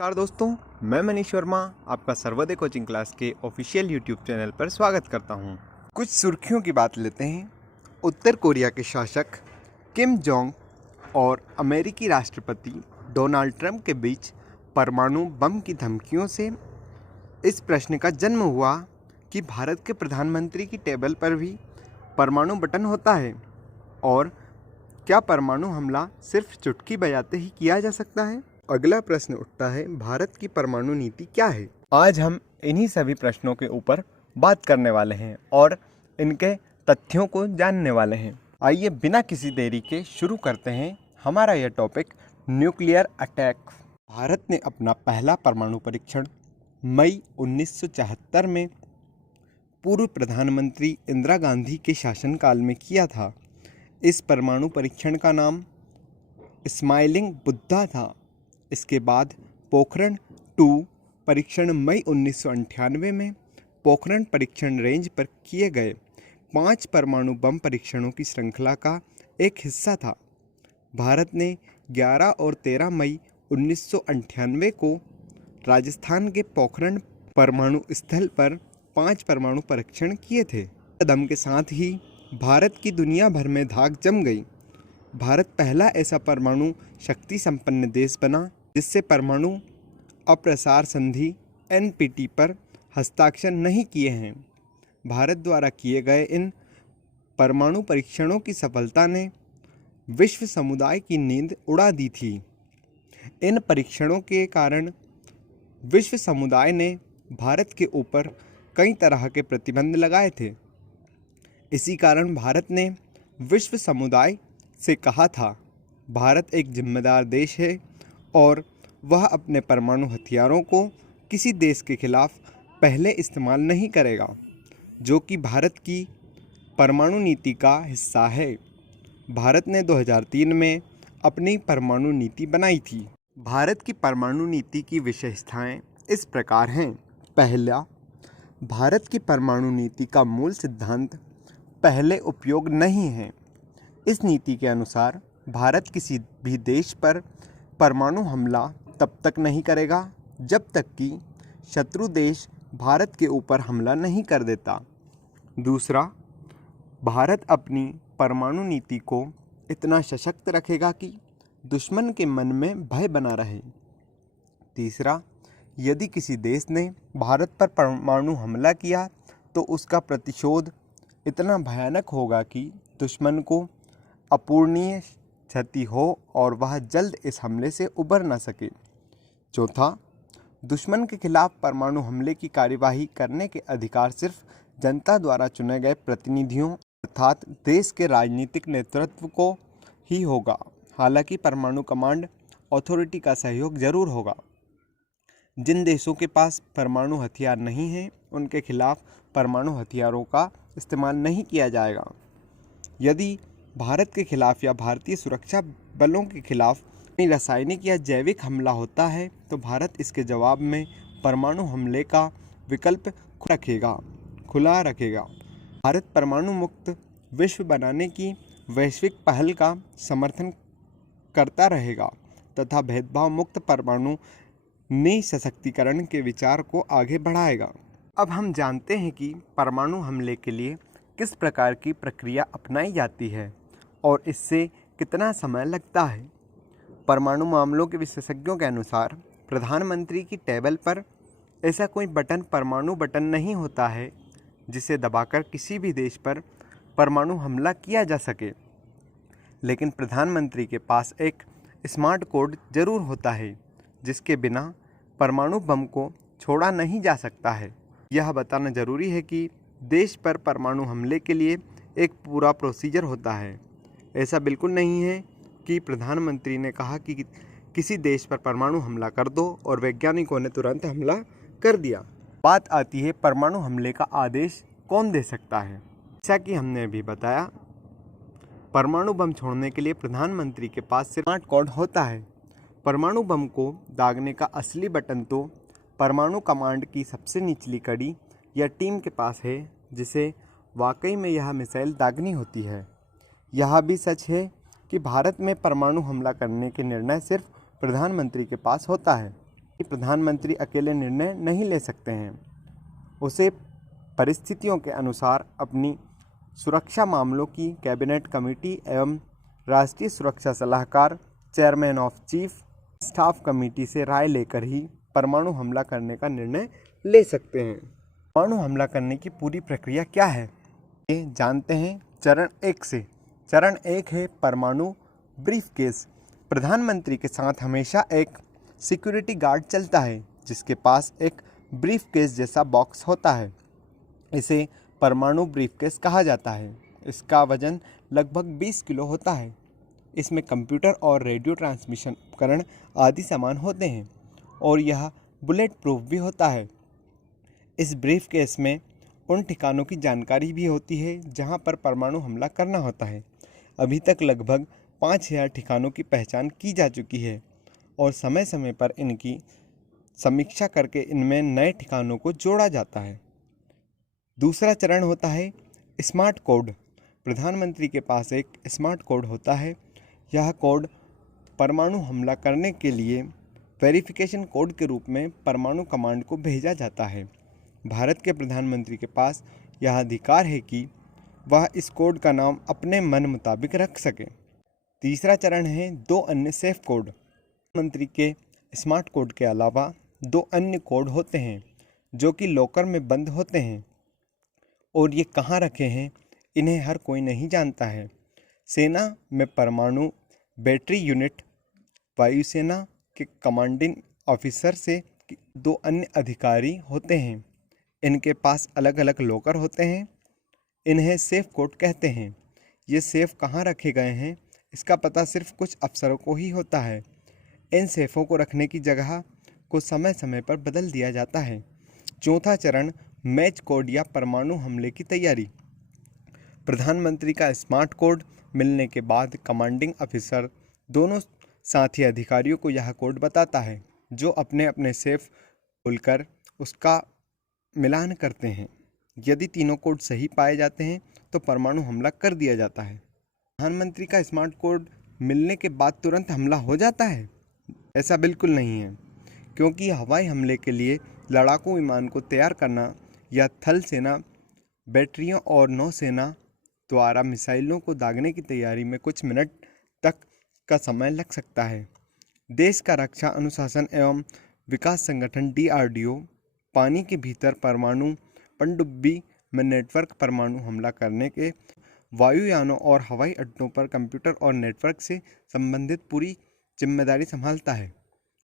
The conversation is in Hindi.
नमस्कार दोस्तों, मैं मनीष वर्मा आपका सर्वोदय कोचिंग क्लास के ऑफिशियल यूट्यूब चैनल पर स्वागत करता हूं। कुछ सुर्खियों की बात लेते हैं। उत्तर कोरिया के शासक किम जोंग और अमेरिकी राष्ट्रपति डोनाल्ड ट्रंप के बीच परमाणु बम की धमकियों से इस प्रश्न का जन्म हुआ कि भारत के प्रधानमंत्री की टेबल पर भी परमाणु बटन होता है और क्या परमाणु हमला सिर्फ चुटकी बजाते ही किया जा सकता है। अगला प्रश्न उठता है, भारत की परमाणु नीति क्या है। आज हम इन्हीं सभी प्रश्नों के ऊपर बात करने वाले हैं और इनके तथ्यों को जानने वाले हैं। आइए बिना किसी देरी के शुरू करते हैं हमारा यह टॉपिक, न्यूक्लियर अटैक। भारत ने अपना पहला परमाणु परीक्षण मई 1974 में पूर्व प्रधानमंत्री इंदिरा गांधी के शासनकाल में किया था। इस परमाणु परीक्षण का नाम स्माइलिंग बुद्धा था। इसके बाद पोखरण 2 परीक्षण मई 1998 में पोखरण परीक्षण रेंज पर किए गए 5 परमाणु बम परीक्षणों की श्रृंखला का एक हिस्सा था। भारत ने 11 और 13 मई 1998 को राजस्थान के पोखरण परमाणु स्थल पर 5 परमाणु परीक्षण किए थे। कदम के साथ ही भारत की दुनिया भर में धाक जम गई। भारत पहला ऐसा परमाणु शक्ति संपन्न देश बना जिससे परमाणु अप्रसार संधि NPT पर हस्ताक्षर नहीं किए हैं। भारत द्वारा किए गए इन परमाणु परीक्षणों की सफलता ने विश्व समुदाय की नींद उड़ा दी थी। इन परीक्षणों के कारण विश्व समुदाय ने भारत के ऊपर कई तरह के प्रतिबंध लगाए थे। इसी कारण भारत ने विश्व समुदाय से कहा था, भारत एक जिम्मेदार देश है और वह अपने परमाणु हथियारों को किसी देश के खिलाफ पहले इस्तेमाल नहीं करेगा, जो कि भारत की परमाणु नीति का हिस्सा है। भारत ने 2003 में अपनी परमाणु नीति बनाई थी। भारत की परमाणु नीति की विशेषताएं इस प्रकार हैं। पहला, भारत की परमाणु नीति का मूल सिद्धांत पहले उपयोग नहीं है। इस नीति के अनुसार भारत किसी भी देश पर परमाणु हमला तब तक नहीं करेगा जब तक कि शत्रु देश भारत के ऊपर हमला नहीं कर देता। दूसरा, भारत अपनी परमाणु नीति को इतना सशक्त रखेगा कि दुश्मन के मन में भय बना रहे। तीसरा, यदि किसी देश ने भारत पर परमाणु हमला किया तो उसका प्रतिशोध इतना भयानक होगा कि दुश्मन को अपूरणीय क्षति हो और वह जल्द इस हमले से उबर न सके। चौथा, दुश्मन के खिलाफ परमाणु हमले की कार्यवाही करने के अधिकार सिर्फ जनता द्वारा चुने गए प्रतिनिधियों अर्थात देश के राजनीतिक नेतृत्व को ही होगा। हालांकि परमाणु कमांड अथॉरिटी का सहयोग जरूर होगा। जिन देशों के पास परमाणु हथियार नहीं हैं, उनके खिलाफ परमाणु हथियारों का इस्तेमाल नहीं किया जाएगा। यदि भारत के खिलाफ या भारतीय सुरक्षा बलों के खिलाफ रासायनिक या जैविक हमला होता है तो भारत इसके जवाब में परमाणु हमले का विकल्प खुला रखेगा। भारत परमाणु मुक्त विश्व बनाने की वैश्विक पहल का समर्थन करता रहेगा तथा भेदभाव मुक्त परमाणु निःशस्त्रीकरण के विचार को आगे बढ़ाएगा। अब हम जानते हैं कि परमाणु हमले के लिए किस प्रकार की प्रक्रिया अपनाई जाती है और इससे कितना समय लगता है। परमाणु मामलों के विशेषज्ञों के अनुसार प्रधानमंत्री की टेबल पर ऐसा कोई परमाणु बटन नहीं होता है जिसे दबाकर किसी भी देश पर परमाणु हमला किया जा सके, लेकिन प्रधानमंत्री के पास एक स्मार्ट कोड जरूर होता है जिसके बिना परमाणु बम को छोड़ा नहीं जा सकता है। यह बताना जरूरी है कि देश पर परमाणु हमले के लिए एक पूरा प्रोसीजर होता है। ऐसा बिल्कुल नहीं है कि प्रधानमंत्री ने कहा कि किसी देश पर परमाणु हमला कर दो और वैज्ञानिकों ने तुरंत हमला कर दिया। बात आती है परमाणु हमले का आदेश कौन दे सकता है। जैसा कि हमने अभी बताया, परमाणु बम छोड़ने के लिए प्रधानमंत्री के पास सिर्फ स्मार्ट कोड होता है। परमाणु बम को दागने का असली बटन तो परमाणु कमांड की सबसे निचली कड़ी या टीम के पास है, जिसे वाकई में यह मिसाइल दागनी होती है। यह भी सच है कि भारत में परमाणु हमला करने के निर्णय सिर्फ प्रधानमंत्री के पास होता है। प्रधानमंत्री अकेले निर्णय नहीं ले सकते हैं। उसे परिस्थितियों के अनुसार अपनी सुरक्षा मामलों की कैबिनेट कमेटी एवं राष्ट्रीय सुरक्षा सलाहकार chairman of chief staff committee से राय लेकर ही परमाणु हमला करने का निर्णय ले सकते हैं। परमाणु हमला करने की पूरी प्रक्रिया क्या है, ये जानते हैं चरण 1 से। चरण 1 है परमाणु ब्रीफकेस। प्रधानमंत्री के साथ हमेशा एक सिक्योरिटी गार्ड चलता है जिसके पास एक ब्रीफकेस जैसा बॉक्स होता है। इसे परमाणु ब्रीफकेस कहा जाता है। इसका वजन लगभग 20 किलो होता है। इसमें कंप्यूटर और रेडियो ट्रांसमिशन उपकरण आदि सामान होते हैं और यह बुलेट प्रूफ भी होता है। इस ब्रीफकेस में उन ठिकानों की जानकारी भी होती है जहां पर परमाणु हमला करना होता है। अभी तक लगभग 5000 ठिकानों की पहचान की जा चुकी है और समय समय पर इनकी समीक्षा करके इनमें नए ठिकानों को जोड़ा जाता है। दूसरा चरण होता है स्मार्ट कोड। प्रधानमंत्री के पास एक स्मार्ट कोड होता है। यह कोड परमाणु हमला करने के लिए वेरिफिकेशन कोड के रूप में परमाणु कमांड को भेजा जाता है। भारत के प्रधानमंत्री के पास यह अधिकार है कि वह इस कोड का नाम अपने मन मुताबिक रख सके। तीसरा चरण है 2 अन्य सेफ कोड। प्रधानमंत्री के स्मार्ट कोड के अलावा 2 अन्य कोड होते हैं जो कि लॉकर में बंद होते हैं और ये कहाँ रखे हैं इन्हें हर कोई नहीं जानता है। सेना में परमाणु बैटरी यूनिट, वायुसेना के कमांडिंग ऑफिसर से 2 अन्य अधिकारी होते हैं। इनके पास अलग अलग लॉकर होते हैं। इन्हें सेफ कोड कहते हैं। ये सेफ कहाँ रखे गए हैं इसका पता सिर्फ कुछ अफसरों को ही होता है। इन सेफों को रखने की जगह को समय समय पर बदल दिया जाता है। चौथा चरण मैच कोड या परमाणु हमले की तैयारी। प्रधानमंत्री का स्मार्ट कोड मिलने के बाद कमांडिंग ऑफिसर दोनों साथी अधिकारियों को यह कोड बताता है जो अपने अपने सेफ खोलकर उसका मिलान करते हैं। यदि तीनों कोड सही पाए जाते हैं तो परमाणु हमला कर दिया जाता है। प्रधानमंत्री का स्मार्ट कोड मिलने के बाद तुरंत हमला हो जाता है? ऐसा बिल्कुल नहीं है, क्योंकि हवाई हमले के लिए लड़ाकू विमान को तैयार करना या थल सेना बैटरियों और नौसेना द्वारा मिसाइलों को दागने की तैयारी में कुछ मिनट तक का समय लग सकता है। देश का रक्षा अनुशासन एवं विकास संगठन DRDO पानी के भीतर परमाणु पनडुब्बी में नेटवर्क परमाणु हमला करने के वायुयानों और हवाई अड्डों पर कंप्यूटर और नेटवर्क से संबंधित पूरी जिम्मेदारी संभालता है।